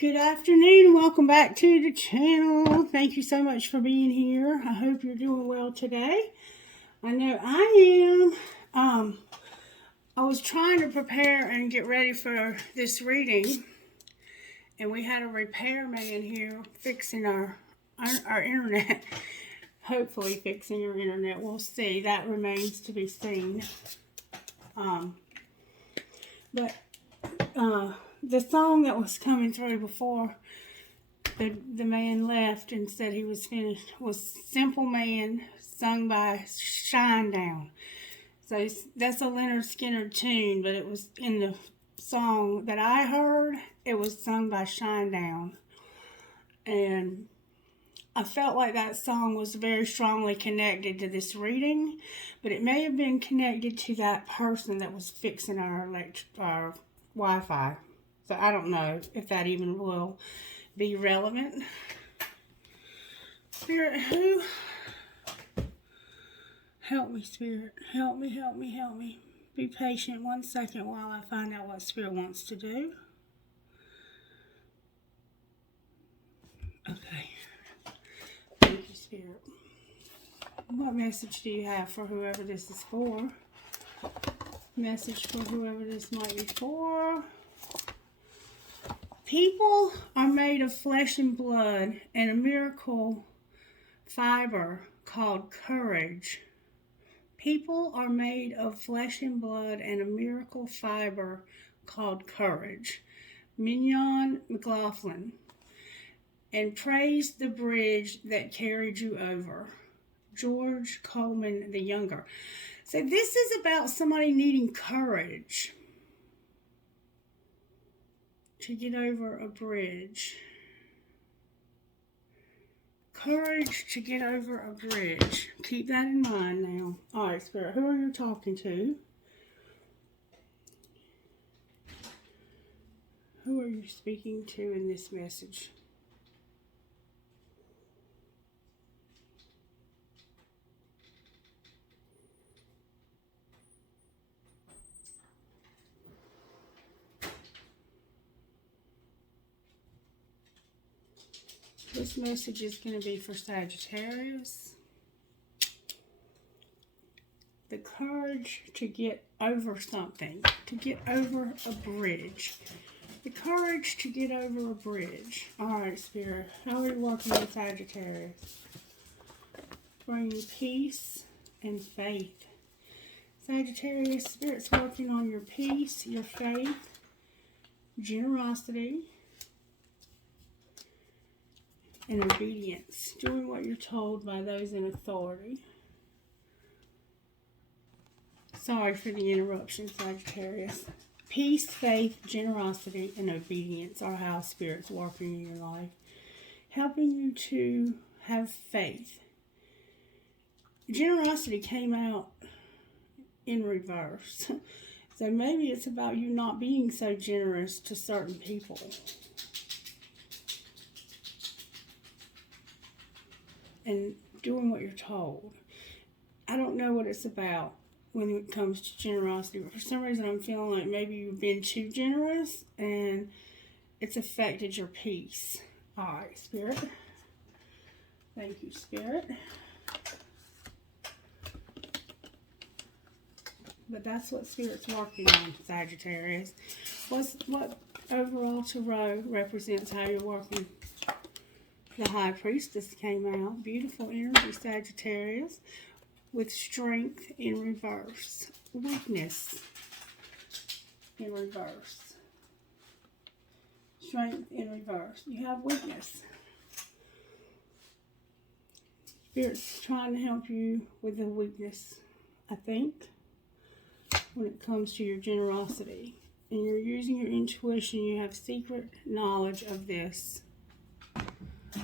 Good afternoon and welcome back to the channel. Thank you so much for being here. I hope you're doing well today. I know I am. I was trying to prepare and get ready for this reading, and we had a repairman here fixing our internet. Hopefully fixing your internet. We'll see. That remains to be seen. The song that was coming through before the man left and said he was finished was Simple Man, sung by Shinedown. So that's a Leonard Skinner tune, but it was in the song that I heard, it was sung by Shinedown. And I felt like that song was very strongly connected to this reading, but it may have been connected to that person that was fixing our Wi-Fi. So I don't know if that even will be relevant. Spirit, who? Help me, Spirit. Help me, help me, help me. Be patient 1 second while I find out what Spirit wants to do. Okay. Thank you, Spirit. What message do you have for whoever this is for? Message for whoever this might be for. People are made of flesh and blood and a miracle fiber called courage. People are made of flesh and blood and a miracle fiber called courage. Mignon McLaughlin. And praise the bridge that carried you over. George Coleman the Younger. So this is about somebody needing courage to get over a bridge. Courage to get over a bridge. Keep that in mind now. All right, Spirit, who are you talking to? Who are you speaking to in this message? This message is going to be for Sagittarius. The courage to get over something, to get over a bridge. The courage to get over a bridge. All right, Spirit, how are you working with Sagittarius? Bringing peace and faith. Sagittarius, Spirit's working on your peace, your faith, generosity, and obedience, doing what you're told by those in authority. Sorry for the interruption, Sagittarius. Peace, faith, generosity, and obedience are how Spirit's working in your life, helping you to have faith. Generosity came out in reverse. So maybe it's about you not being so generous to certain people. And doing what you're told. I don't know what it's about when it comes to generosity, but for some reason I'm feeling like maybe you've been too generous and it's affected your peace. All right, Spirit. Thank you, Spirit. But that's what Spirit's working on, Sagittarius. What overall tarot represents how you're working? The High Priestess came out. Beautiful energy, Sagittarius. With strength in reverse. Weakness in reverse. Strength in reverse. You have weakness. Spirit's trying to help you with the weakness, I think, when it comes to your generosity. And you're using your intuition. You have secret knowledge of this.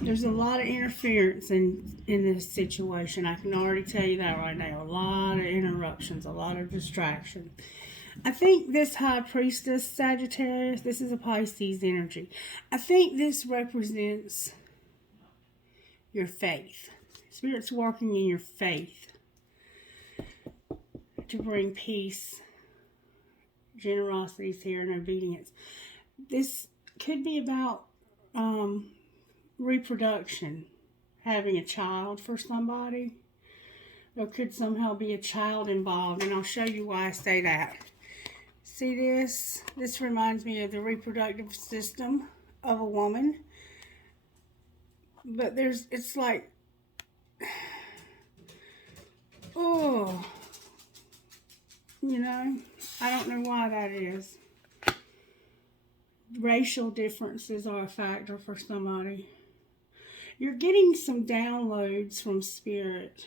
There's a lot of interference in this situation. I can already tell you that right now. A lot of interruptions, a lot of distraction. I think this High Priestess, Sagittarius, this is a Pisces energy. I think this represents your faith. Spirit's working in your faith to bring peace, generosity here, and obedience. This could be about reproduction, having a child for somebody. There could somehow be a child involved, and I'll show you why I say that. See this? This reminds me of the reproductive system of a woman. But it's like, oh, you know, I don't know why that is. Racial differences are a factor for somebody. You're getting some downloads from Spirit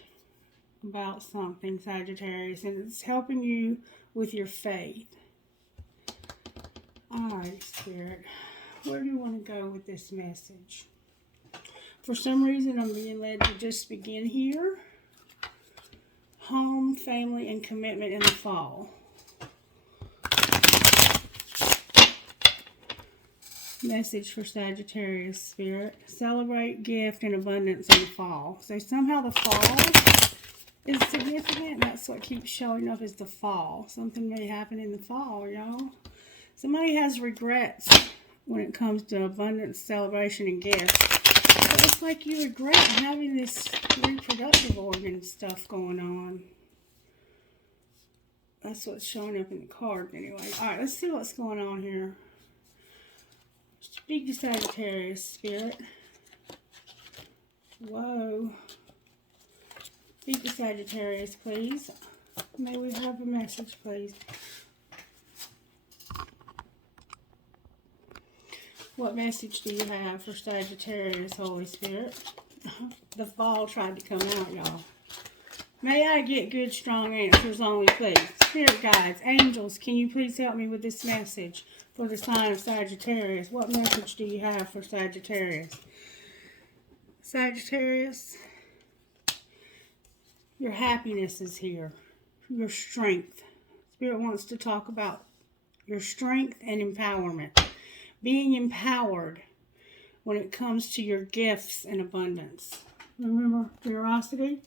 about something, Sagittarius, and it's helping you with your faith. Alright, Spirit, where do you want to go with this message? For some reason, I'm being led to just begin here. Home, family, and commitment in the fall. Message for Sagittarius, Spirit. Celebrate, gift, and abundance in the fall. So somehow the fall is significant. That's what keeps showing up is the fall. Something may happen in the fall, y'all. Somebody has regrets when it comes to abundance, celebration, and gifts. But it's like you regret having this reproductive organ stuff going on. That's what's showing up in the card anyway. Alright, let's see what's going on here. Speak to Sagittarius, Spirit. Whoa. Speak to Sagittarius, please. May we have a message, please. What message do you have for Sagittarius, Holy Spirit? The fall tried to come out, y'all. May I get good, strong answers only, please. Spirit guides, angels, can you please help me with this message for the sign of Sagittarius? What message do you have for Sagittarius? Sagittarius, your happiness is here. Your strength. Spirit wants to talk about your strength and empowerment. Being empowered when it comes to your gifts and abundance. Remember, curiosity?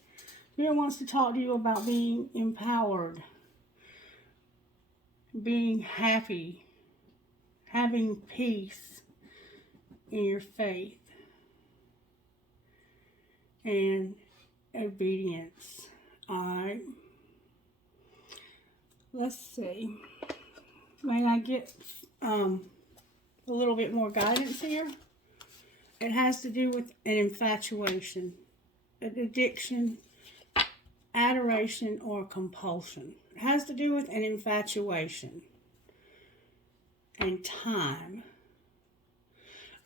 Spirit wants to talk to you about being empowered, being happy, having peace in your faith, and obedience. Alright. Let's see. May I get a little bit more guidance here? It has to do with an infatuation, an addiction, adoration, or compulsion. It has to do with an infatuation and time.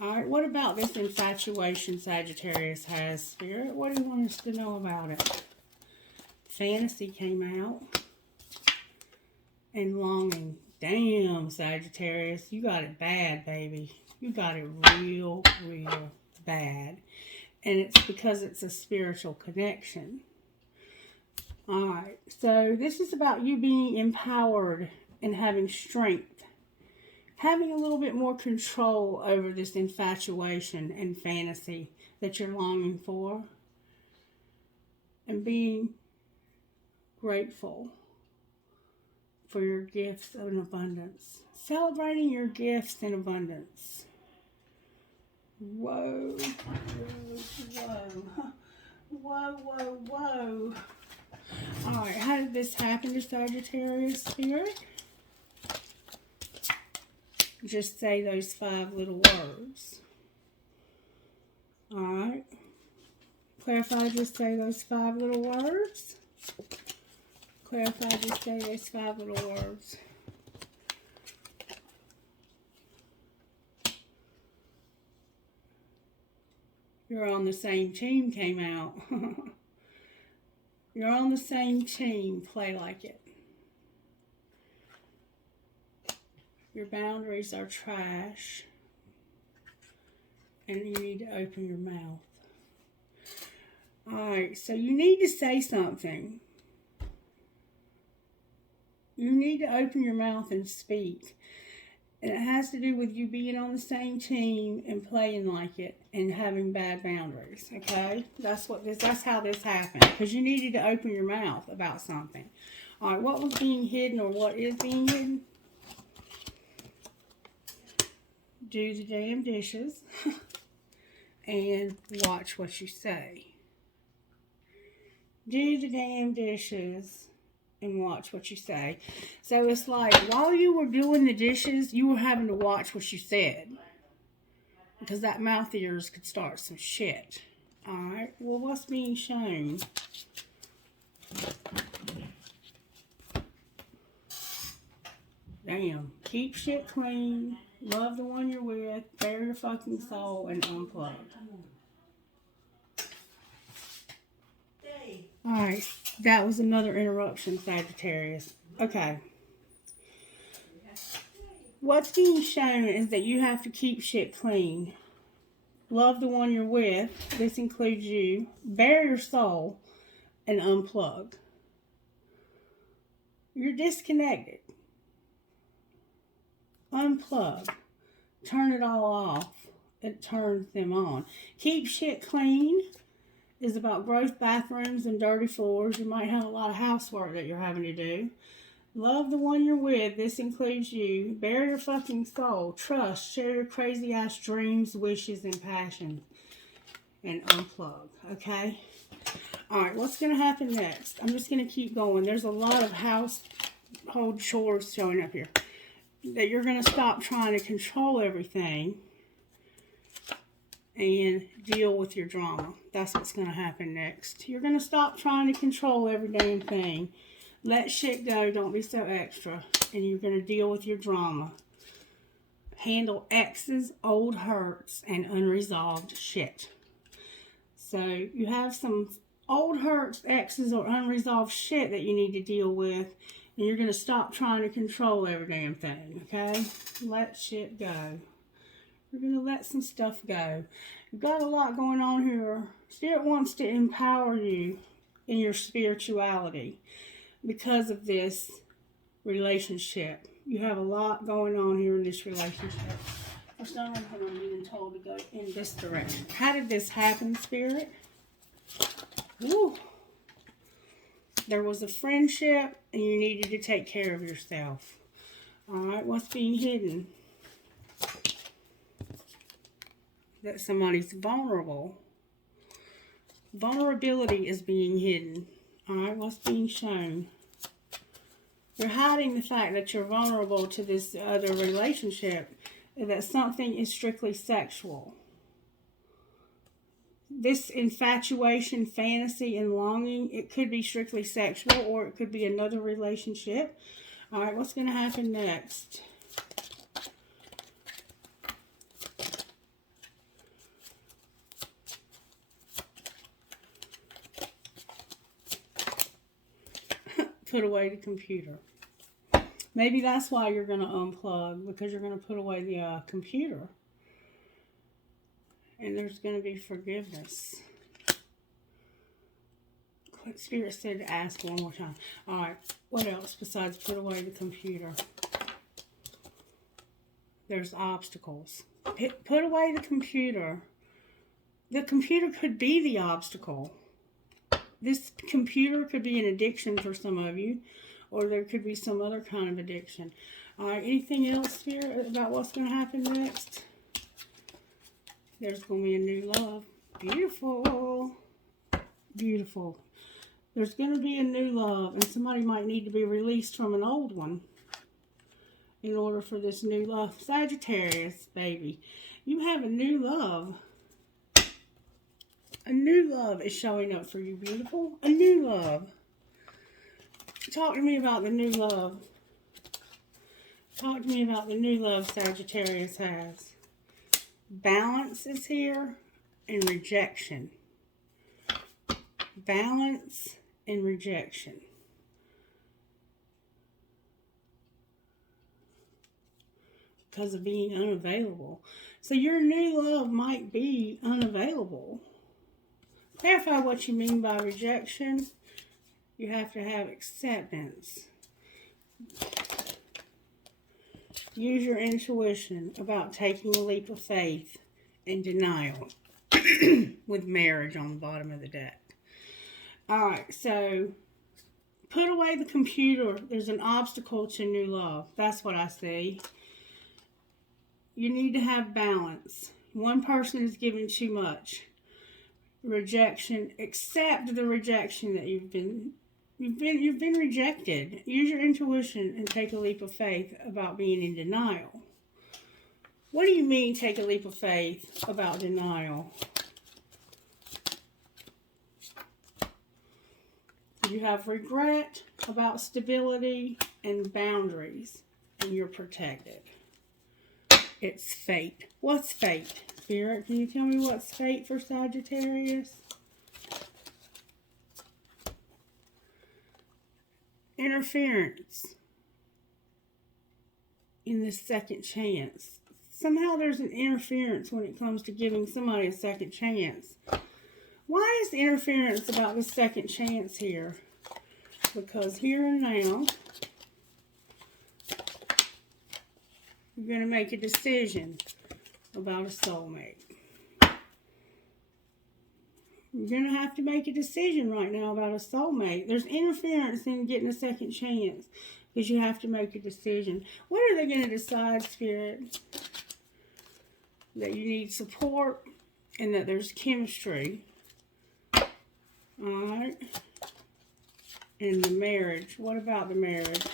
Alright, what about this infatuation Sagittarius has, Spirit? What do you want us to know about it? Fantasy came out. And longing. Damn, Sagittarius, you got it bad, baby. You got it real, real bad. And it's because it's a spiritual connection. Alright, so this is about you being empowered and having strength. Having a little bit more control over this infatuation and fantasy that you're longing for. And being grateful for your gifts of abundance. Celebrating your gifts in abundance. Whoa. Whoa. Whoa, whoa, whoa. Alright, how did this happen to Sagittarius, Spirit? Just say those 5 little words. Alright. Clarify, just say those 5 little words. Clarify, just say those 5 little words. You're on the same team came out. You're on the same team. Play like it. Your boundaries are trash. And you need to open your mouth. Alright, so you need to say something. You need to open your mouth and speak. And it has to do with you being on the same team and playing like it and having bad boundaries. Okay? That's how this happened. Because you needed to open your mouth about something. Alright, what was being hidden or what is being hidden? do the damn dishes and watch what you say. Do the damn dishes and watch what you say. So it's like while you were doing the dishes, you were having to watch what you said. Because that mouth of yours could start some shit. Alright, well, what's being shown? Damn. Keep shit clean. Love the one you're with. Bare your fucking soul and unplug. Alright, that was another interruption, Sagittarius. Okay. What's being shown is that you have to keep shit clean. Love the one you're with. This includes you. Bare your soul and unplug. You're disconnected. Unplug. Turn it all off. It turns them on. Keep shit clean is about gross bathrooms and dirty floors. You might have a lot of housework that you're having to do. Love the one you're with. This includes you. Bare your fucking soul. Trust. Share your crazy ass dreams, wishes, and passions. And unplug. Okay? Alright, what's going to happen next? I'm just going to keep going. There's a lot of household chores showing up here. That you're going to stop trying to control everything and deal with your drama. That's what's going to happen next. You're going to stop trying to control every damn thing. Let shit go. Don't be so extra. And you're going to deal with your drama. Handle exes, old hurts, and unresolved shit. So you have some old hurts, exes, or unresolved shit that you need to deal with. And you're going to stop trying to control every damn thing. Okay? Let shit go. You're going to let some stuff go. You've got a lot going on here. Spirit wants to empower you in your spirituality because of this relationship. You have a lot going on here in this relationship. For some reason, I'm being told to go in this direction. How did this happen, Spirit? Woo. There was a friendship and you needed to take care of yourself. Alright, what's being hidden? That somebody's vulnerable. Vulnerability is being hidden. Alright, what's being shown? You're hiding the fact that you're vulnerable to this other relationship. That something is strictly sexual. This infatuation, fantasy, and longing, it could be strictly sexual or it could be another relationship. Alright, what's going to happen next? Put away the computer. Maybe that's why you're going to unplug, because you're going to put away the computer. And there's going to be forgiveness. Spirit said to ask one more time. Alright, what else besides put away the computer? There's obstacles. Put away the computer. The computer could be the obstacle. This computer could be an addiction for some of you. Or there could be some other kind of addiction. Alright, anything else, Spirit, about what's going to happen next? There's going to be a new love. Beautiful. Beautiful. There's going to be a new love. And somebody might need to be released from an old one. In order for this new love. Sagittarius, baby. You have a new love. A new love is showing up for you, beautiful. A new love. Talk to me about the new love. Talk to me about the new love Sagittarius has. Balance is here and rejection. Balance and rejection. Because of being unavailable. So your new love might be unavailable. Clarify what you mean by rejection. You have to have acceptance. Use your intuition about taking a leap of faith and denial with marriage on the bottom of the deck. Alright, so put away the computer. There's an obstacle to new love. That's what I see. you need to have balance. One person is giving too much. Rejection. Accept the rejection that you've been rejected. Use your intuition and take a leap of faith about being in denial. What do you mean take a leap of faith about denial? You have regret about stability and boundaries, and you're protected. It's fate. What's fate? Spirit, can you tell me what's fate for Sagittarius? Interference in the second chance. Somehow there's an interference when it comes to giving somebody a second chance. Why is interference about the second chance here? Because here and now, you're going to make a decision about a soulmate. You're going to have to make a decision right now about a soulmate. There's interference in getting a second chance because you have to make a decision. What are they going to decide, Spirit? That you need support and that there's chemistry. Alright. And the marriage. What about the marriage?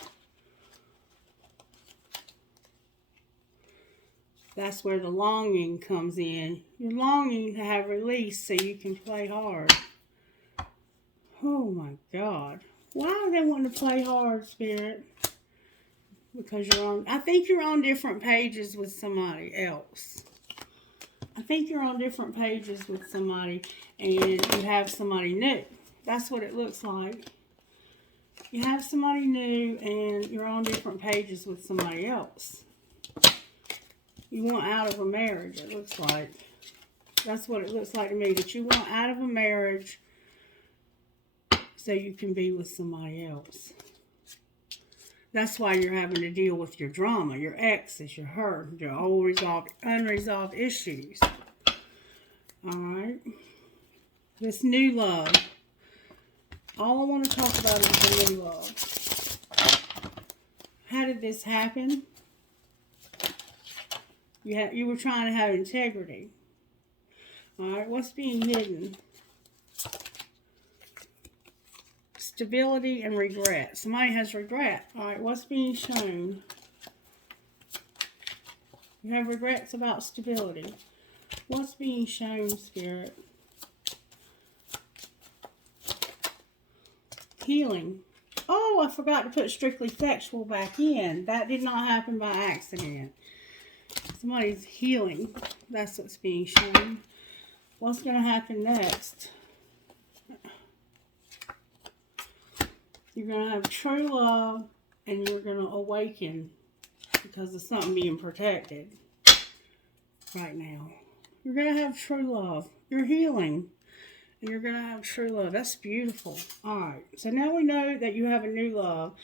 That's where the longing comes in. You're longing to have release so you can play hard. Oh my God. Why are they wanting to play hard, Spirit? Because I think you're on different pages with somebody else. I think you're on different pages with somebody and you have somebody new. That's what it looks like. You have somebody new and you're on different pages with somebody else. You want out of a marriage, it looks like. That's what it looks like to me, that you want out of a marriage so you can be with somebody else. That's why you're having to deal with your drama, your exes, your hurt, your old unresolved issues. Alright. This new love. All I want to talk about is the new love. How did this happen? You were trying to have integrity. Alright, what's being hidden? Stability and regret. Somebody has regret. Alright, what's being shown? You have regrets about stability. What's being shown, Spirit? Healing. Oh, I forgot to put strictly sexual back in. That did not happen by accident. Somebody's healing. That's what's being shown. What's going to happen next? You're going to have true love and you're going to awaken because of something being protected right now. You're going to have true love. You're healing and you're going to have true love. That's beautiful. Alright, so now we know that you have a new love.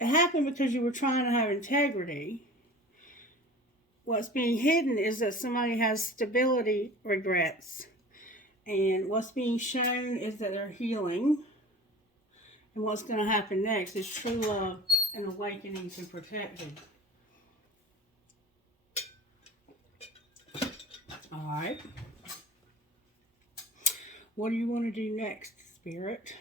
It happened because you were trying to have integrity. What's being hidden is that somebody has stability regrets. And what's being shown is that they're healing. And what's going to happen next is true love and awakening and protected. Alright. What do you want to do next, Spirit?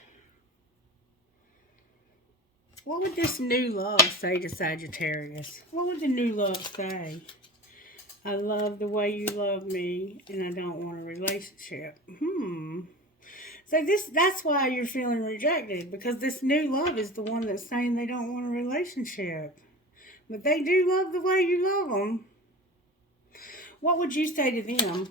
What would this new love say to Sagittarius? What would the new love say? I love the way you love me, and I don't want a relationship. So that's why you're feeling rejected, because this new love is the one that's saying they don't want a relationship. But they do love the way you love them. What would you say to them?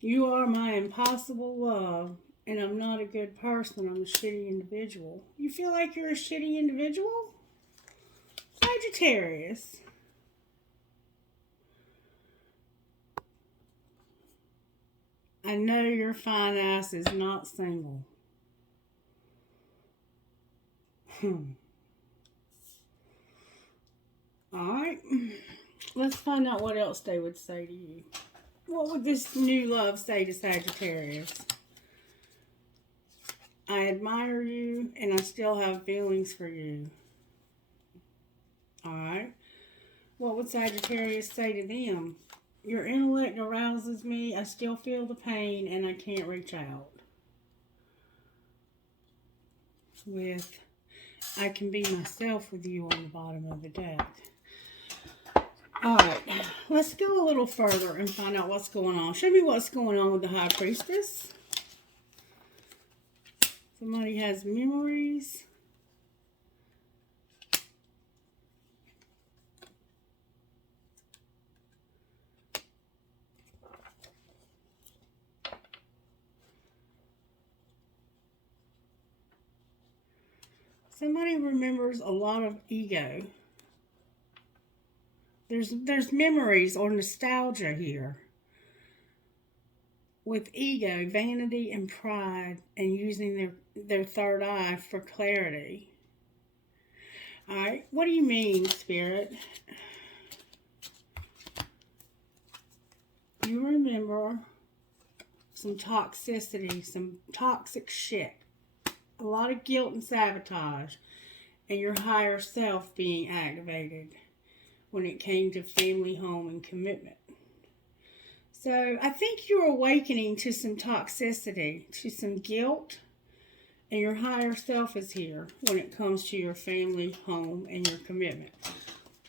You are my impossible love, and I'm not a good person. I'm a shitty individual. You feel like you're a shitty individual? Sagittarius. I know your fine ass is not single. Alright. Let's find out what else they would say to you. What would this new love say to Sagittarius? I admire you and I still have feelings for you. Alright. What would Sagittarius say to them? Your intellect arouses me. I still feel the pain and I can't reach out. With I can be myself with you on the bottom of the deck. Alright, let's go a little further and find out what's going on. Show me what's going on with the High Priestess. Somebody has memories. Somebody remembers a lot of ego. There's memories or nostalgia here. With ego, vanity, and pride, and using their third eye for clarity. Alright, what do you mean, Spirit? You remember some toxicity, some toxic shit. A lot of guilt and sabotage, and your higher self being activated when it came to family, home, and commitment. So I think you're awakening to some toxicity, to some guilt, and your higher self is here when it comes to your family, home, and your commitment.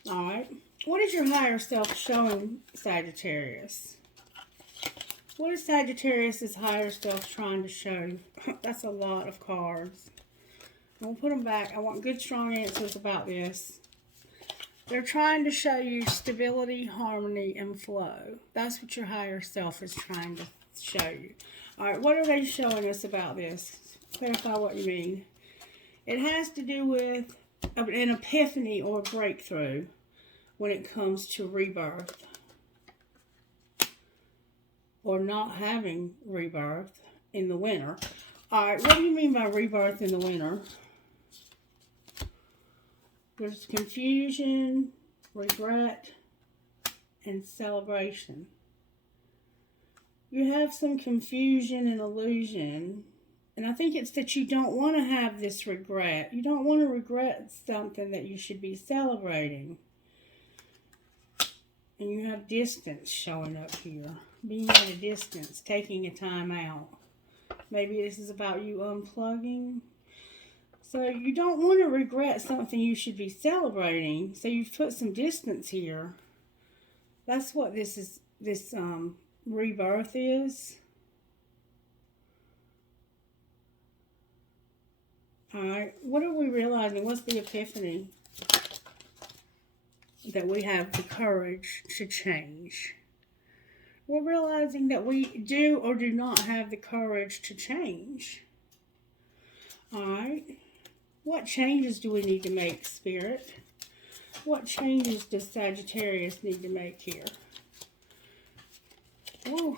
All right. What is your higher self showing, Sagittarius? What is Sagittarius' higher self trying to show? That's a lot of cards. We'll put them back. I want good, strong answers about this. They're trying to show you stability, harmony, and flow. That's what your higher self is trying to show you. All right, what are they showing us about this? Clarify what you mean. It has to do with an epiphany or breakthrough when it comes to rebirth. Or not having rebirth in the winter. Alright, what do you mean by rebirth in the winter? There's confusion, regret, and celebration. You have some confusion and illusion. And I think it's that you don't want to have this regret. You don't want to regret something that you should be celebrating. And you have distance showing up here. Being at a distance, taking a time out. Maybe this is about you unplugging. So you don't want to regret something you should be celebrating. So you've put some distance here. That's what this rebirth is. Alright, what are we realizing? What's the epiphany? That we have the courage to change. We're realizing that we do or do not have the courage to change. Alright. What changes do we need to make, Spirit? What changes does Sagittarius need to make here? Oh.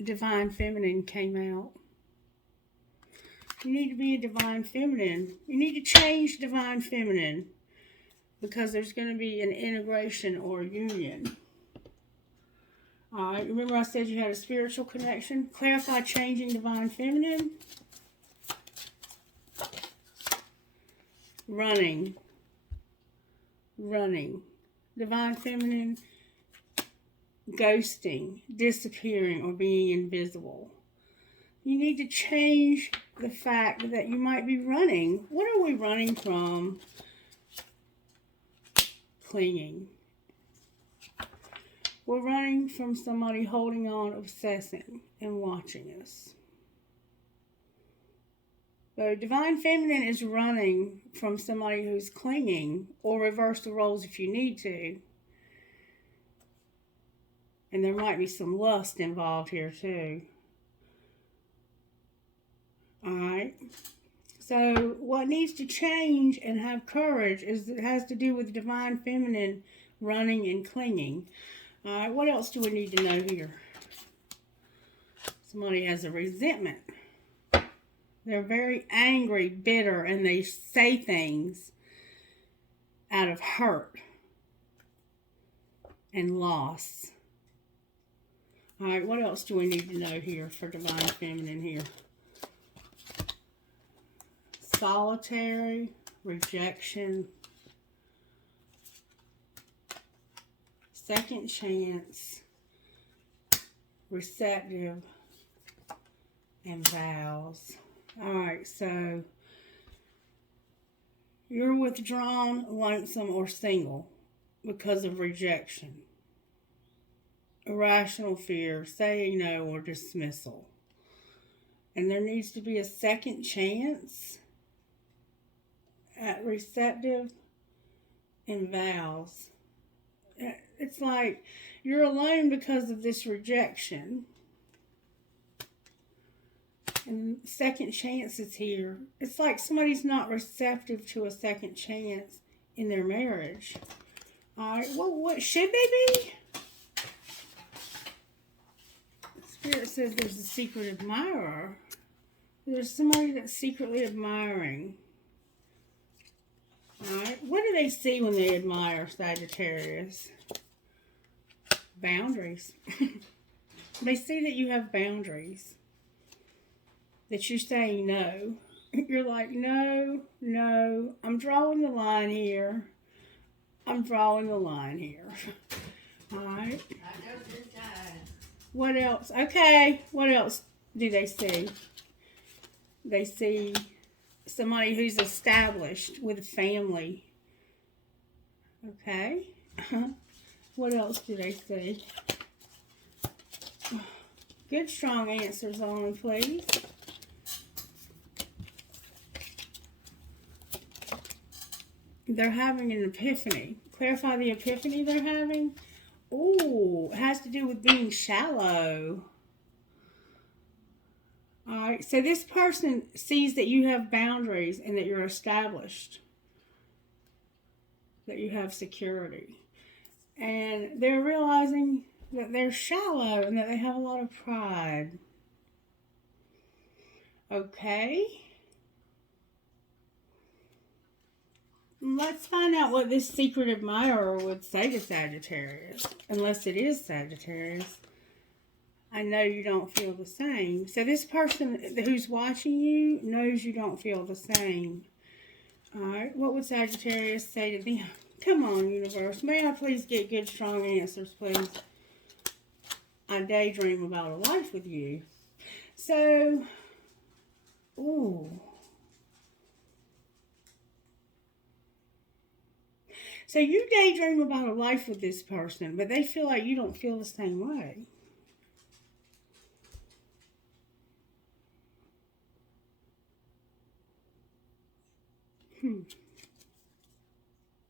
Divine Feminine came out. You need to be a Divine Feminine. You need to change Divine Feminine. Because there's going to be an integration or union. Alright, remember I said you had a spiritual connection? Clarify changing Divine Feminine. Running. Divine Feminine, ghosting, disappearing, or being invisible. You need to change the fact that you might be running. What are we running from? Clinging. We're running from somebody holding on, obsessing, and watching us. So Divine Feminine is running from somebody who's clinging, or reverse the roles if you need to. And there might be some lust involved here too. Alright. So what needs to change and have courage is it has to do with Divine Feminine running and clinging. Alright, what else do we need to know here? Somebody has a resentment. They're very angry, bitter, and they say things out of hurt and loss. Alright, what else do we need to know here for Divine Feminine here? Solitary, rejection, second chance, receptive, and vows. Alright, so you're withdrawn, lonesome, or single because of rejection, irrational fear, saying no, or dismissal. And there needs to be a second chance at receptive and vows. It's like you're alone because of this rejection. And second chance is here. It's like somebody's not receptive to a second chance in their marriage. Alright, well, what should they be? Spirit says there's a secret admirer. There's somebody that's secretly admiring. Alright, what do they see when they admire Sagittarius? Boundaries. They see that you have boundaries. That you say no. You're like, no, no, I'm drawing the line here. I'm drawing the line here. Alright. What else? Okay, what else do they see? They see somebody who's established with a family. Okay. What else do they see? Good, strong answers only, please. They're having an epiphany. Clarify the epiphany they're having. Ooh, it has to do with being shallow. Alright, so this person sees that you have boundaries and that you're established. That you have security. And they're realizing that they're shallow and that they have a lot of pride. Okay. Let's find out what this secret admirer would say to Sagittarius. Unless it is Sagittarius. I know you don't feel the same. So this person who's watching you knows you don't feel the same. Alright, what would Sagittarius say to them? Come on, universe. May I please get good, strong answers, please? I daydream about a life with you. So, ooh. So you daydream about a life with this person, but they feel like you don't feel the same way.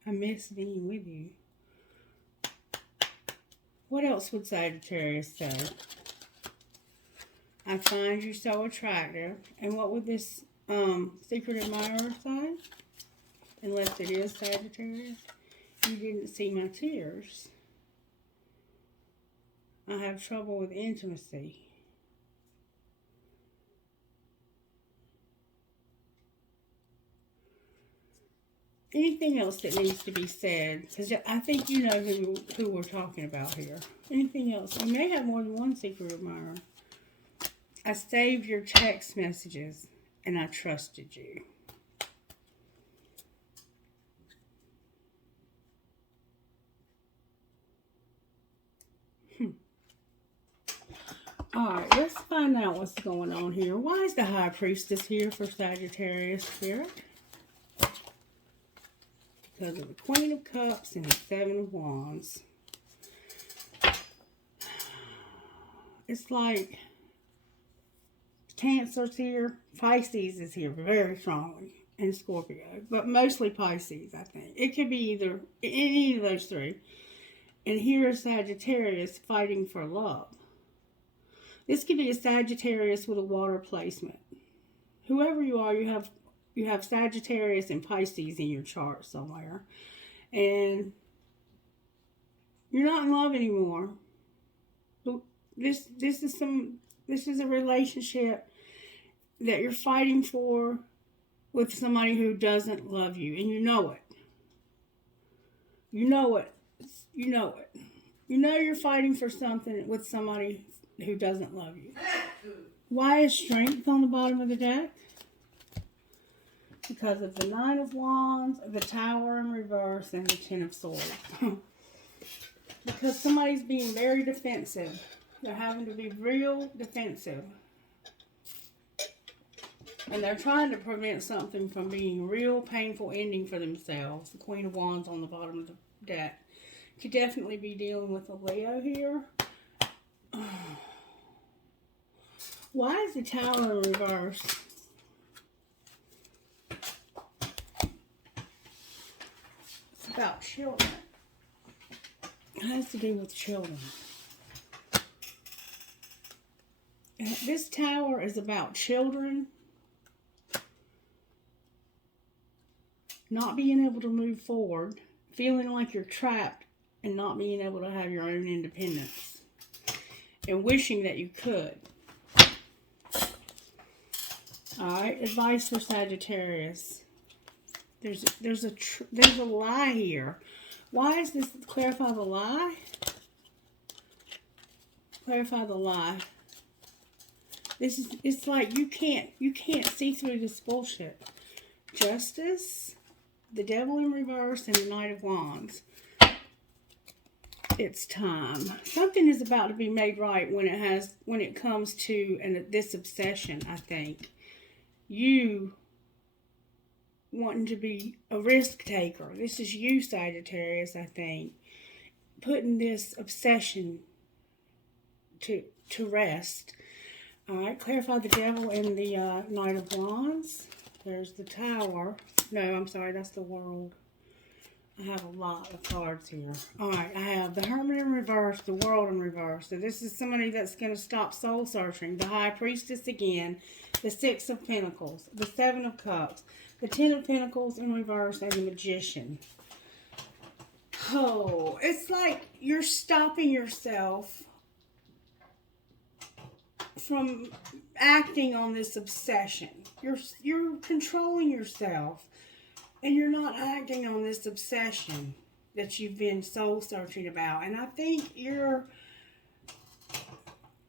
I miss being with you. What else would Sagittarius say? I find you so attractive. And what would this secret admirer say? Unless it is Sagittarius. You didn't see my tears. I have trouble with intimacy. Anything else that needs to be said? Because I think you know who we're talking about here. Anything else? You may have more than one secret admirer. I saved your text messages and I trusted you. Alright, let's find out what's going on here. Why is the High Priestess here for Sagittarius Spirit? Because of the Queen of Cups and the Seven of Wands. It's like Cancer's here. Pisces is here very strongly. And Scorpio. But mostly Pisces, I think. It could be either any of those three. And here is Sagittarius fighting for love. This could be a Sagittarius with a water placement. Whoever you are, you have Sagittarius and Pisces in your chart somewhere. And you're not in love anymore. This is a relationship that you're fighting for with somebody who doesn't love you. And you know it. You know it. You know it. You know you're fighting for something with somebody who doesn't love you. Why is Strength on the bottom of the deck? Because of the Nine of Wands, the Tower in reverse, and the Ten of Swords. because somebody's being very defensive. They're having to be real defensive. And they're trying to prevent something from being a real painful ending for themselves. The Queen of Wands on the bottom of the deck. Could definitely be dealing with a Leo here. Why is the Tower in reverse? It's about children. It has to do with children. This Tower is about children not being able to move forward, feeling like you're trapped and not being able to have your own independence, and wishing that you could. Alright, advice for Sagittarius. There's a lie here. Why is this? Clarify the lie. Clarify the lie. It's like you can't see through this bullshit. Justice, the Devil in reverse, and the Knight of Wands. It's time. Something is about to be made right when it comes to this obsession, I think. You wanting to be a risk taker. This is you, Sagittarius, I think. Putting this obsession to rest. Alright, clarify the Devil and the Knight of Wands. There's the Tower. No, I'm sorry, that's the World. I have a lot of cards here. Alright, I have the Hermit in reverse, the World in reverse. So this is somebody that's going to stop soul searching. The High Priestess again. The Six of Pentacles. The Seven of Cups. The Ten of Pentacles in reverse. And the Magician. Oh, it's like you're stopping yourself from acting on this obsession. You're controlling yourself. And you're not acting on this obsession that you've been soul searching about. And I think you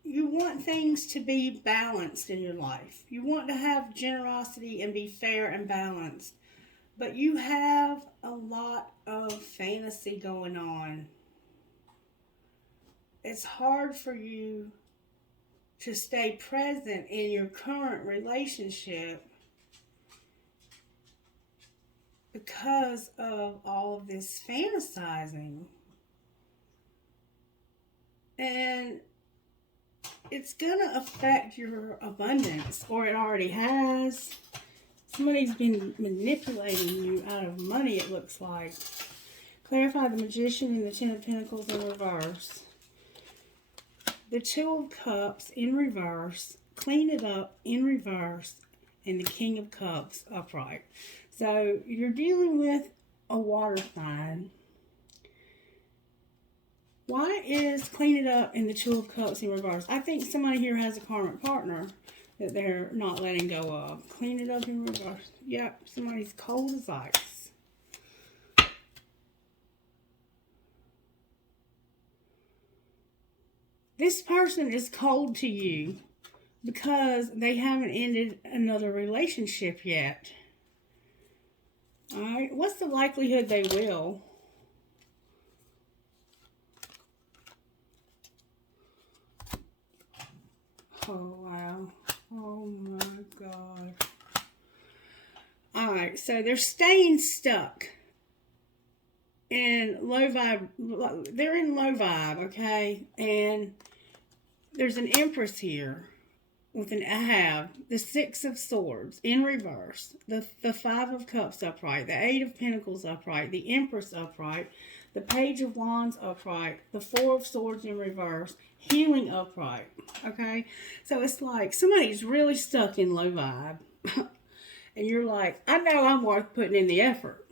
want things to be balanced in your life. You want to have generosity and be fair and balanced. But you have a lot of fantasy going on. It's hard for you to stay present in your current relationship because of all of this fantasizing. And it's going to affect your abundance, or it already has. Somebody's been manipulating you out of money, it looks like. Clarify the Magician and the Ten of Pentacles in reverse. The Two of Cups in reverse. Clean it up in reverse. And the King of Cups upright. So you're dealing with a water sign. Why is Clean It Up in the Two of Cups in reverse? I think somebody here has a karmic partner that they're not letting go of. Clean it up in reverse. Yep, somebody's cold as ice. This person is cold to you because they haven't ended another relationship yet. Alright, what's the likelihood they will? Oh, wow. Oh, my God. Alright, so they're staying stuck in low vibe. They're in low vibe, okay? And there's an Empress here. With I have the Six of Swords in reverse, the Five of Cups upright, the Eight of Pentacles upright, the Empress upright, the Page of Wands upright, the Four of Swords in reverse, Healing upright, okay? So it's like somebody's really stuck in low vibe, and you're like, I know I'm worth putting in the effort.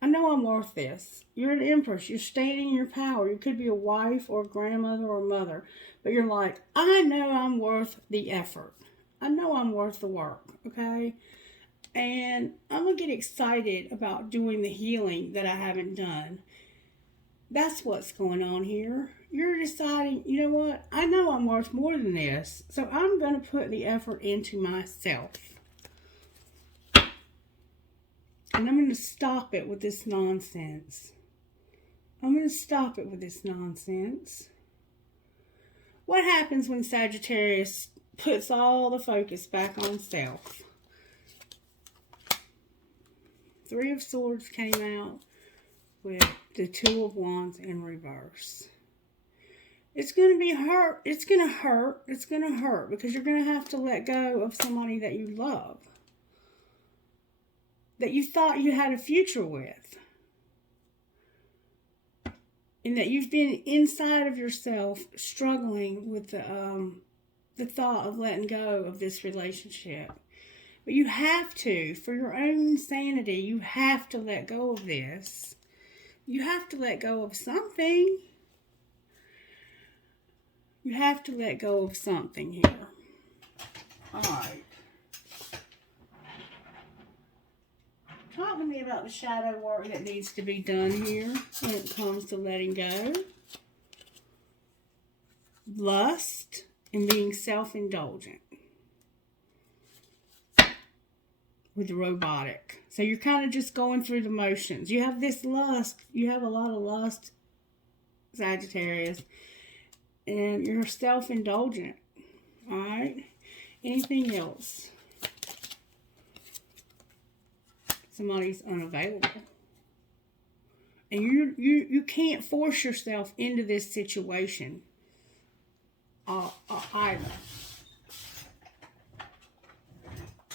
I know I'm worth this. You're an Empress. You're standing in your power. You could be a wife or a grandmother or a mother. But you're like, I know I'm worth the effort. I know I'm worth the work, okay? And I'm going to get excited about doing the healing that I haven't done. That's what's going on here. You're deciding, you know what? I know I'm worth more than this. So I'm going to put the effort into myself. And I'm going to stop it with this nonsense. I'm going to stop it with this nonsense. What happens when Sagittarius puts all the focus back on self? Three of Swords came out with the Two of Wands in reverse. It's going to be hurt. It's going to hurt. It's going to hurt because you're going to have to let go of somebody that you love, that you thought you had a future with, and that you've been inside of yourself struggling with the thought of letting go of this relationship. But you have to, for your own sanity, you have to let go of this. You have to let go of something. You have to let go of something here. All right. Talk to me about the shadow work that needs to be done here when it comes to letting go. Lust and being self-indulgent with the robotic. So you're kind of just going through the motions. You have this lust. You have a lot of lust, Sagittarius. And you're self-indulgent. Alright? Anything else? Somebody's unavailable. And you can't force yourself into this situation either.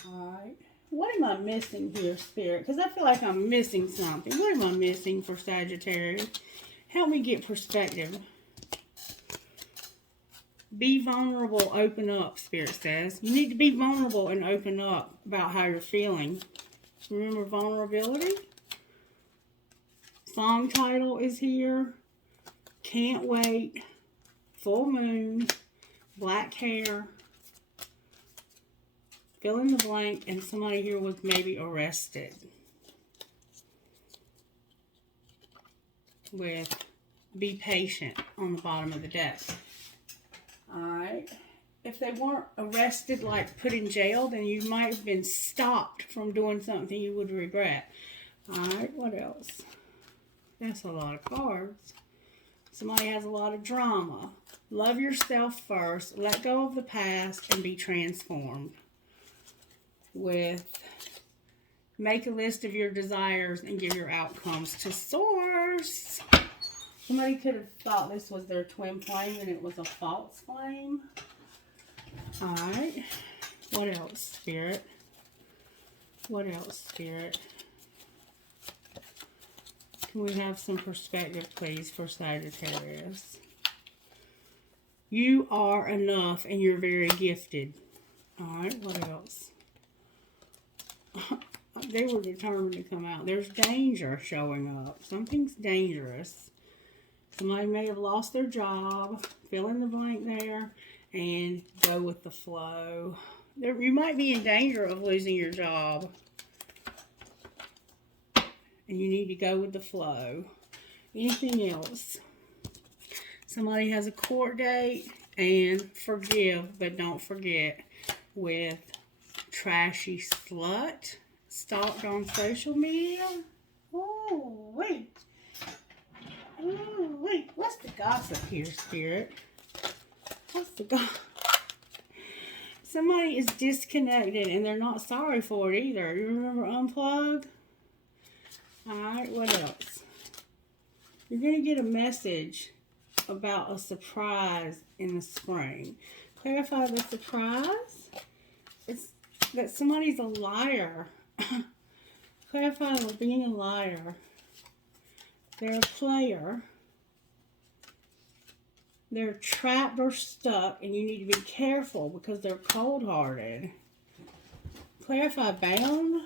Alright. What am I missing here, Spirit? Because I feel like I'm missing something. What am I missing for Sagittarius? Help me get perspective. Be vulnerable, open up, Spirit says. You need to be vulnerable and open up about how you're feeling. Remember vulnerability? Song title is here. Can't wait. Full moon. Black hair. Fill in the blank. And somebody here was maybe arrested. With be patient on the bottom of the deck. Alright. If they weren't arrested, like put in jail, then you might have been stopped from doing something you would regret. Alright, what else? That's a lot of cards. Somebody has a lot of drama. Love yourself first. Let go of the past and be transformed. With make a list of your desires and give your outcomes to Source. Somebody could have thought this was their twin flame and it was a false flame. Alright. What else, Spirit? What else, Spirit? Can we have some perspective, please, for Sagittarius? You are enough and you're very gifted. Alright, what else? They were determined to come out. There's danger showing up. Something's dangerous. Somebody may have lost their job. Fill in the blank there. And go with the flow. You might be in danger of losing your job. And you need to go with the flow. Anything else? Somebody has a court date. And forgive, but don't forget. With trashy slut. Stalked on social media. Oh, wait. Oh, wait. What's the gossip here, Spirit? What's the gossip? Somebody is disconnected and they're not sorry for it either. You remember unplug? Alright, what else? You're going to get a message about a surprise in the spring. Clarify the surprise. It's that somebody's a liar. Clarify being a liar. They're a player. They're trapped or stuck, and you need to be careful because they're cold-hearted. Clarify bound.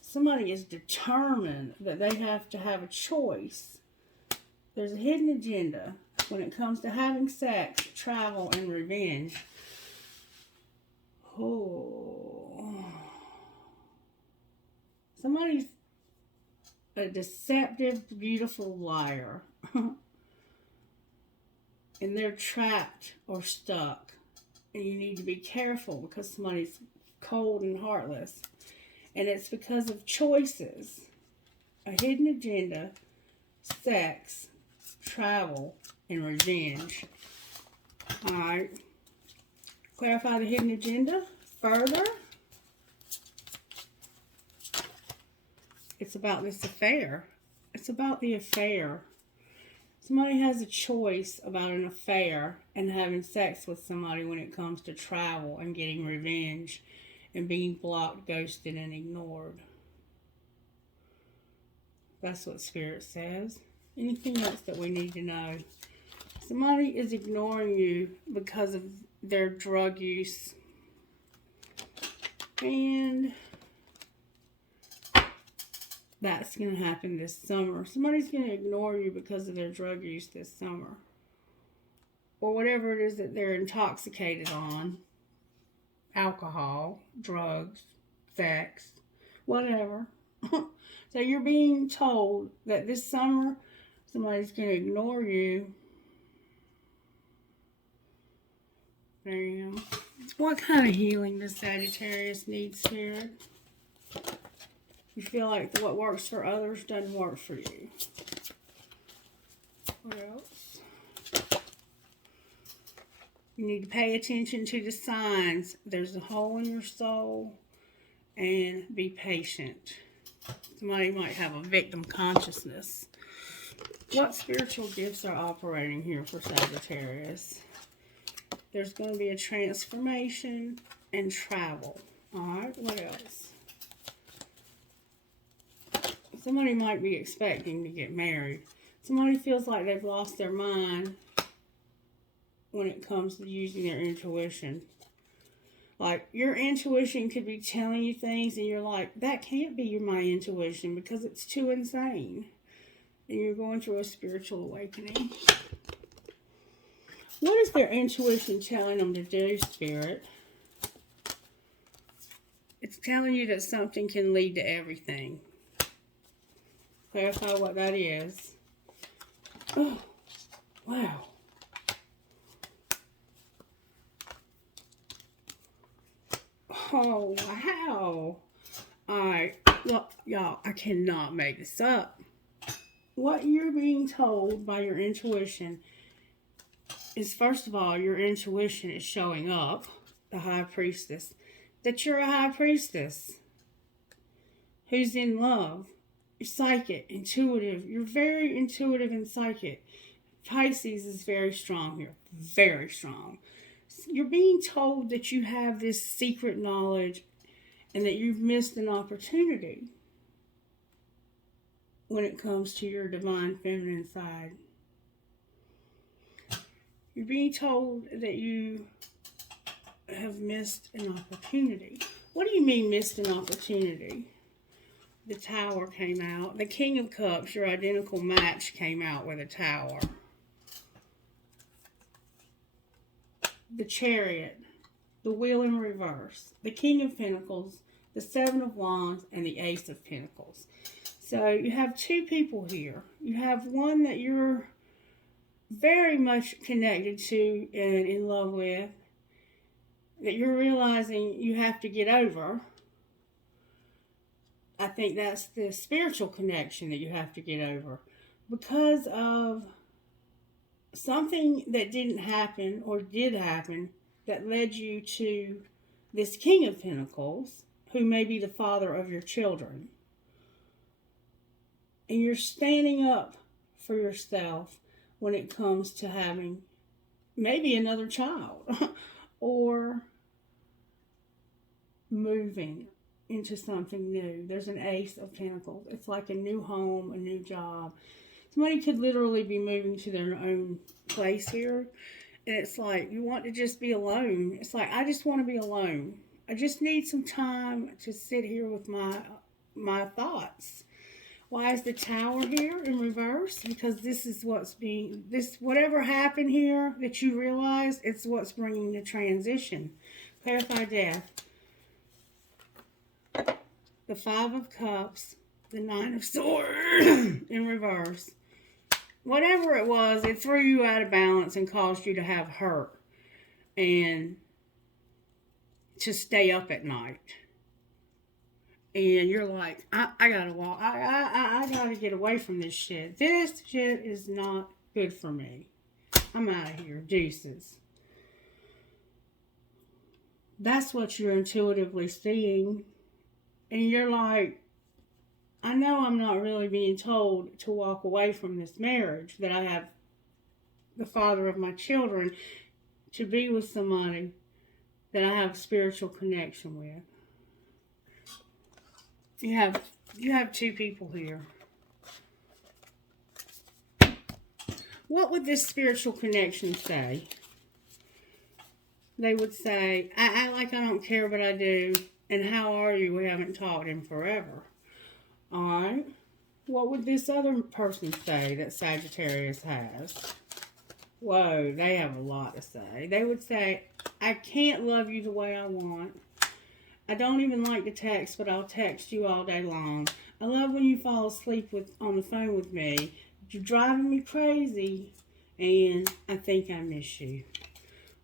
Somebody is determined that they have to have a choice. There's a hidden agenda when it comes to having sex, travel, and revenge. Oh. Somebody's a deceptive, beautiful liar. And they're trapped or stuck. And you need to be careful because somebody's cold and heartless. And it's because of choices. a hidden agenda, sex, travel, and revenge. Alright. Clarify the hidden agenda further. It's about this affair. It's about the affair. Somebody has a choice about an affair and having sex with somebody when it comes to travel and getting revenge and being blocked, ghosted, and ignored. That's what Spirit says. Anything else that we need to know? Somebody is ignoring you because of their drug use. And that's going to happen this summer. Somebody's going to ignore you because of their drug use this summer. Or whatever it is that they're intoxicated on. Alcohol, drugs, sex, whatever. So you're being told that this summer somebody's going to ignore you. Damn. What kind of healing does Sagittarius need, Spirit? You feel like what works for others doesn't work for you. What else? You need to pay attention to the signs. There's a hole in your soul. And be patient. Somebody might have a victim consciousness. What spiritual gifts are operating here for Sagittarius? There's going to be a transformation and travel. Alright, what else? Somebody might be expecting to get married. Somebody feels like they've lost their mind when it comes to using their intuition. Like, your intuition could be telling you things and you're like, that can't be my intuition because it's too insane. And you're going through a spiritual awakening. What is their intuition telling them to do, Spirit? It's telling you that something can lead to everything. Clarify what that is. Oh, wow. Oh, wow. Alright, look, y'all, I cannot make this up. What you're being told by your intuition is, first of all, your intuition is showing up, the High Priestess, that you're a High Priestess who's in love. You're psychic, intuitive. You're very intuitive and psychic. Pisces is very strong here. Very strong. You're being told that you have this secret knowledge and that you've missed an opportunity when it comes to your divine feminine side. You're being told that you have missed an opportunity. What do you mean missed an opportunity? The Tower came out. The King of Cups, your identical match, came out with a Tower. The Chariot, the Wheel in reverse, the King of Pentacles, the Seven of Wands, and the Ace of Pentacles. So you have two people here. You have one that you're very much connected to and in love with, that you're realizing you have to get over. I think that's the spiritual connection that you have to get over because of something that didn't happen or did happen that led you to this King of Pentacles, who may be the father of your children. And you're standing up for yourself when it comes to having maybe another child or moving into something new. There's an Ace of Pentacles. It's like a new home, a new job. Somebody could literally be moving to their own place here. And it's like, you want to just be alone. It's like, I just want to be alone. I just need some time to sit here with my thoughts. Why is the Tower here in reverse? Because this is what's being, whatever happened here that you realize, it's what's bringing the transition. Clarify death. The Five of Cups, the Nine of Swords in reverse. Whatever it was, it threw you out of balance and caused you to have hurt and to stay up at night. and you're like, I gotta walk. I gotta get away from this shit. This shit is not good for me. I'm out of here. Deuces. That's what you're intuitively seeing. And you're like, I know I'm not really being told to walk away from this marriage, that I have the father of my children to be with somebody that I have a spiritual connection with. You have two people here. What would this spiritual connection say? They would say, I act like I don't care, but I do. And how are you? We haven't talked in forever. Alright. What would this other person say that Sagittarius has? Whoa, they have a lot to say. They would say, I can't love you the way I want. I don't even like to text, but I'll text you all day long. I love when you fall asleep on the phone with me. You're driving me crazy. And I think I miss you.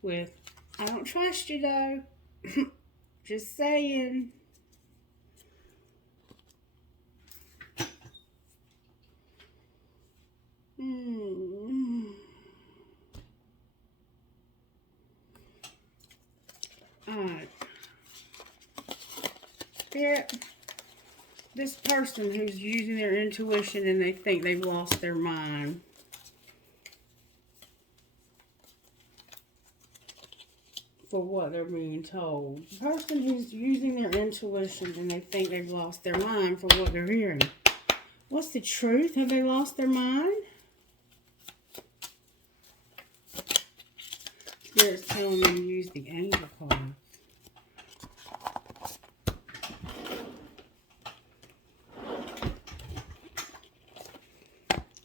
With, I don't trust you though. Just saying. Alright. Spirit, this person who's using their intuition and they think they've lost their mind. For what they're being told. The person who's using their intuition and they think they've lost their mind for what they're hearing. What's the truth? Have they lost their mind? Spirit's telling me to use the angel card.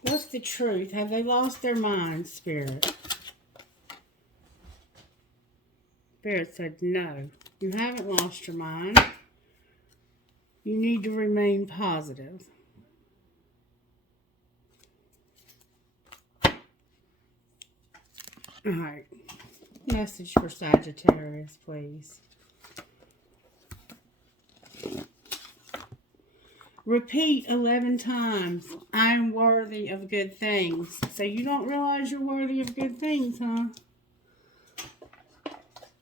What's the truth? Have they lost their mind, Spirit? Spirit said, no, you haven't lost your mind. You need to remain positive. Alright. Message for Sagittarius, please. Repeat 11 times, I am worthy of good things. So you don't realize you're worthy of good things, huh?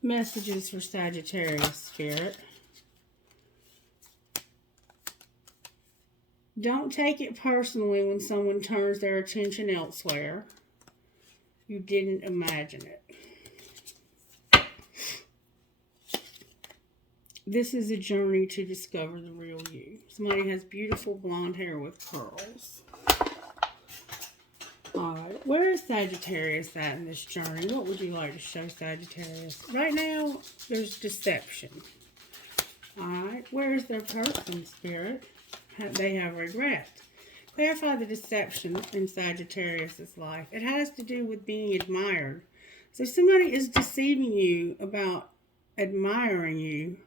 Messages for Sagittarius, Spirit. Don't take it personally when someone turns their attention elsewhere. You didn't imagine it. This is a journey to discover the real you. Somebody has beautiful blonde hair with curls. Alright, where is Sagittarius at in this journey? What would you like to show Sagittarius? Right now, there's deception. Alright, where is their person, Spirit? They have regret. Clarify the deception in Sagittarius' life. It has to do with being admired. So somebody is deceiving you about admiring you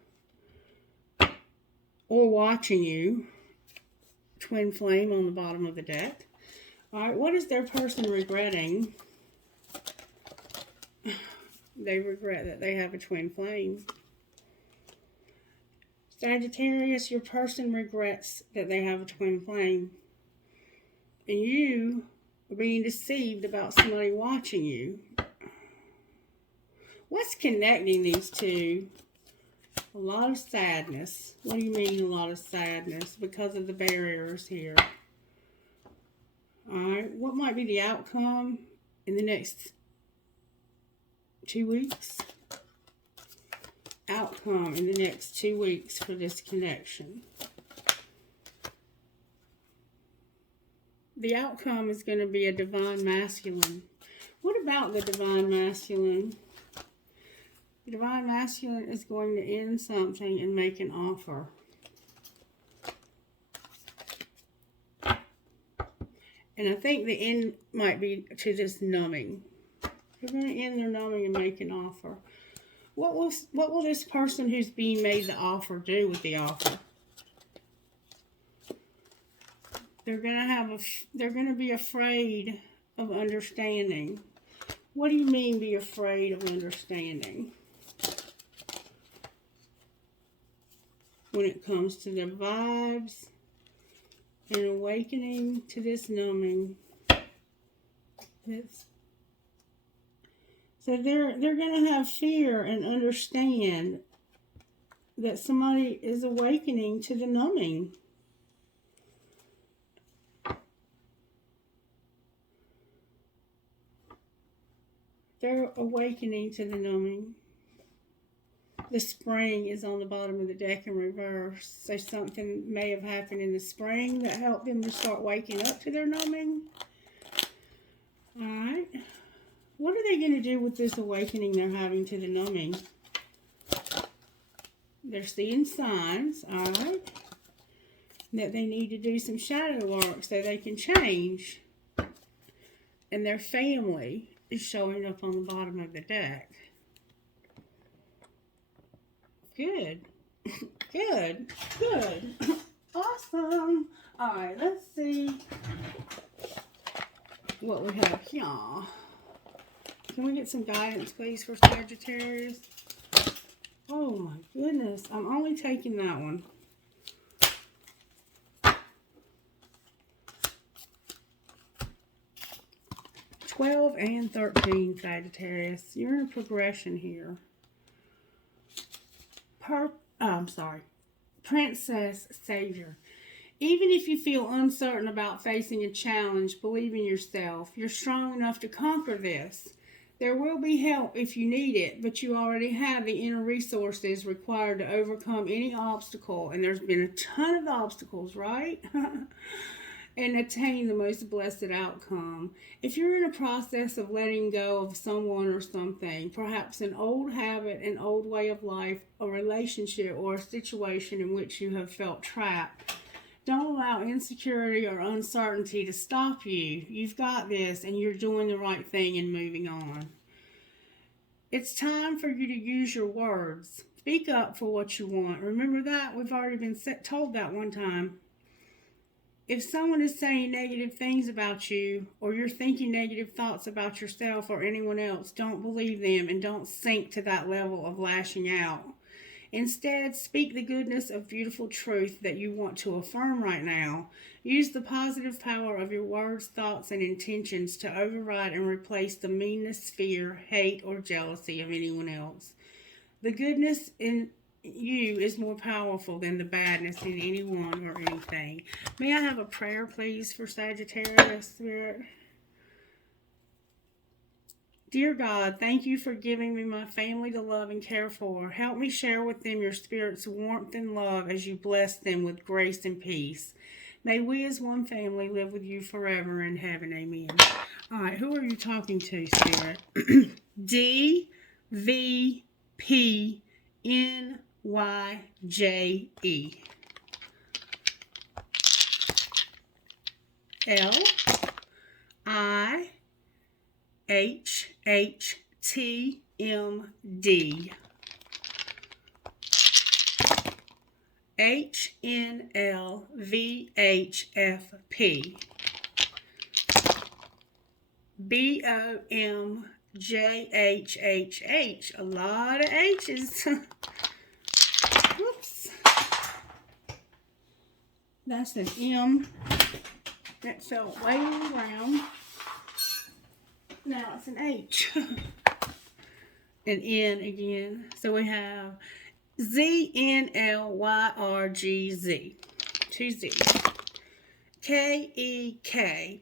or watching you. Twin flame on the bottom of the deck. Alright, what is their person regretting? They regret that they have a twin flame. Sagittarius, your person regrets that they have a twin flame. And you are being deceived about somebody watching you. What's connecting these two? A lot of sadness. What do you mean a lot of sadness? Because of the barriers here. Alright, what might be the outcome in the next 2 weeks? Outcome in the next 2 weeks for this connection. The outcome is going to be a divine masculine. What about the divine masculine? The divine masculine is going to end something and make an offer. And I think the end might be to just numbing. They're going to end their numbing and make an offer. What will this person who's being made the offer do with the offer? They're going to be afraid of understanding. What do you mean be afraid of understanding? when it comes to their vibes and awakening to this numbing. So they're going to have fear and understand that somebody is awakening to the numbing. They're awakening to the numbing. The spring is on the bottom of the deck in reverse. So something may have happened in the spring that helped them to start waking up to their numbing. Alright. What are they going to do with this awakening they're having to the numbing? They're seeing signs, alright, that they need to do some shadow work so they can change. And their family is showing up on the bottom of the deck. Good. Good. Good. Awesome. Alright, let's see what we have here. Can we get some guidance, please, for Sagittarius? Oh, my goodness. I'm only taking that one. $12 and $13, Sagittarius. You're in a progression here. Princess Savior. Even if you feel uncertain about facing a challenge, believe in yourself. You're strong enough to conquer this. There will be help if you need it, but you already have the inner resources required to overcome any obstacle. And there's been a ton of obstacles, right? And attain the most blessed outcome. If you're in a process of letting go of someone or something, perhaps an old habit, an old way of life, a relationship, or a situation in which you have felt trapped, don't allow insecurity or uncertainty to stop you. You've got this, and you're doing the right thing and moving on. It's time for you to use your words. Speak up for what you want. Remember that? We've already been told that one time. If someone is saying negative things about you, or you're thinking negative thoughts about yourself or anyone else, don't believe them and don't sink to that level of lashing out. Instead, speak the goodness of beautiful truth that you want to affirm right now. Use the positive power of your words, thoughts, and intentions to override and replace the meanness, fear, hate, or jealousy of anyone else. The goodness in you is more powerful than the badness in anyone or anything. May I have a prayer, please, for Sagittarius, Spirit? Dear God, thank you for giving me my family to love and care for. Help me share with them your Spirit's warmth and love as you bless them with grace and peace. May we as one family live with you forever in heaven. Amen. All right, who are you talking to, Spirit? DVPNYJE. LIHHTMD. HNLVHFP. BOMJHHH. A lot of H's. Whoops. That's an M. That felt way around. Now it's an H. An N again. So we have ZNLYRGZ. 2 Z's. KEKHCOI.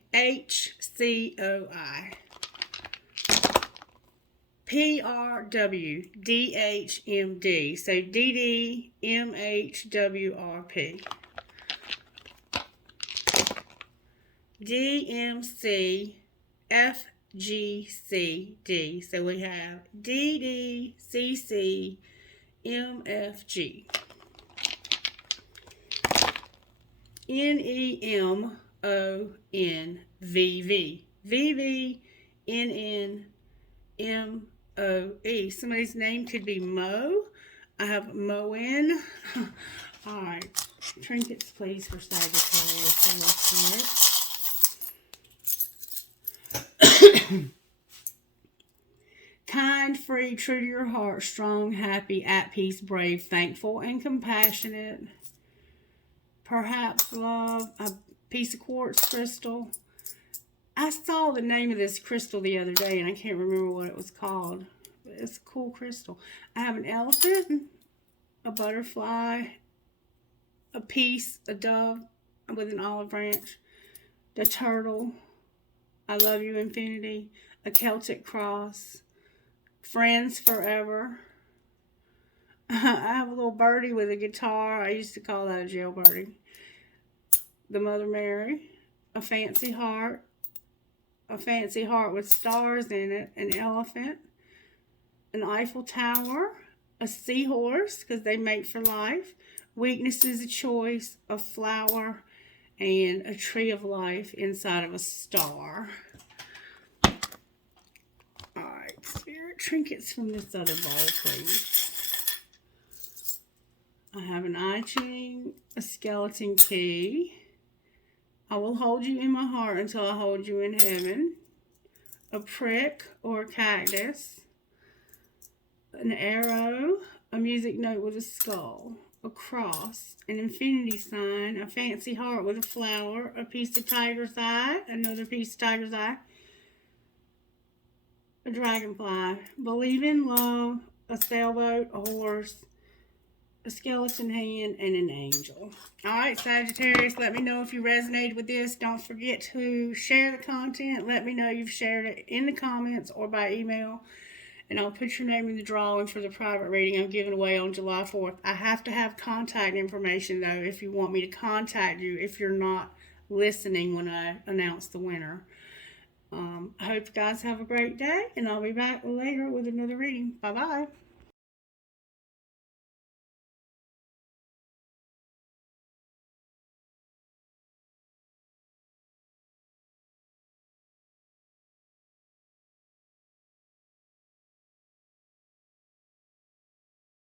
PRWDHMD. So DDMHWRP. DMCFGCD. So we have DDCCMFG. NEMONVV. VVNNMOE. Somebody's name could be Mo. I have Moen. All right. Trinkets, please, for Sagittarius. Kind kind, free, true to your heart, strong, happy, at peace, brave, thankful, and compassionate. Perhaps love, a piece of quartz crystal. I saw the name of this crystal the other day, and I can't remember what it was called. But it's a cool crystal. I have an elephant, a butterfly, a peace, a dove with an olive branch, the turtle, I love you, infinity, a Celtic cross, friends forever. I have a little birdie with a guitar. I used to call that a jailbirdie. The Mother Mary, a fancy heart with stars in it, an elephant, an Eiffel Tower, a seahorse, because they mate for life, weakness is a choice, a flower, and a tree of life inside of a star. Alright, spirit trinkets from this other bowl, please. I have an I Ching, a skeleton key. I will hold you in my heart until I hold you in heaven. A prick or a cactus. An arrow, a music note with a skull. A cross, an infinity sign, a fancy heart with a flower, a piece of tiger's eye, another piece of tiger's eye, a dragonfly, believe in love, a sailboat, a horse, a skeleton hand, and an angel. Alright, Sagittarius, let me know if you resonated with this. Don't forget to share the content. Let me know you've shared it in the comments or by email. And I'll put your name in the drawing for the private reading I'm giving away on July 4th. I have to have contact information, though, if you want me to contact you if you're not listening when I announce the winner. I hope you guys have a great day, and I'll be back later with another reading. Bye-bye.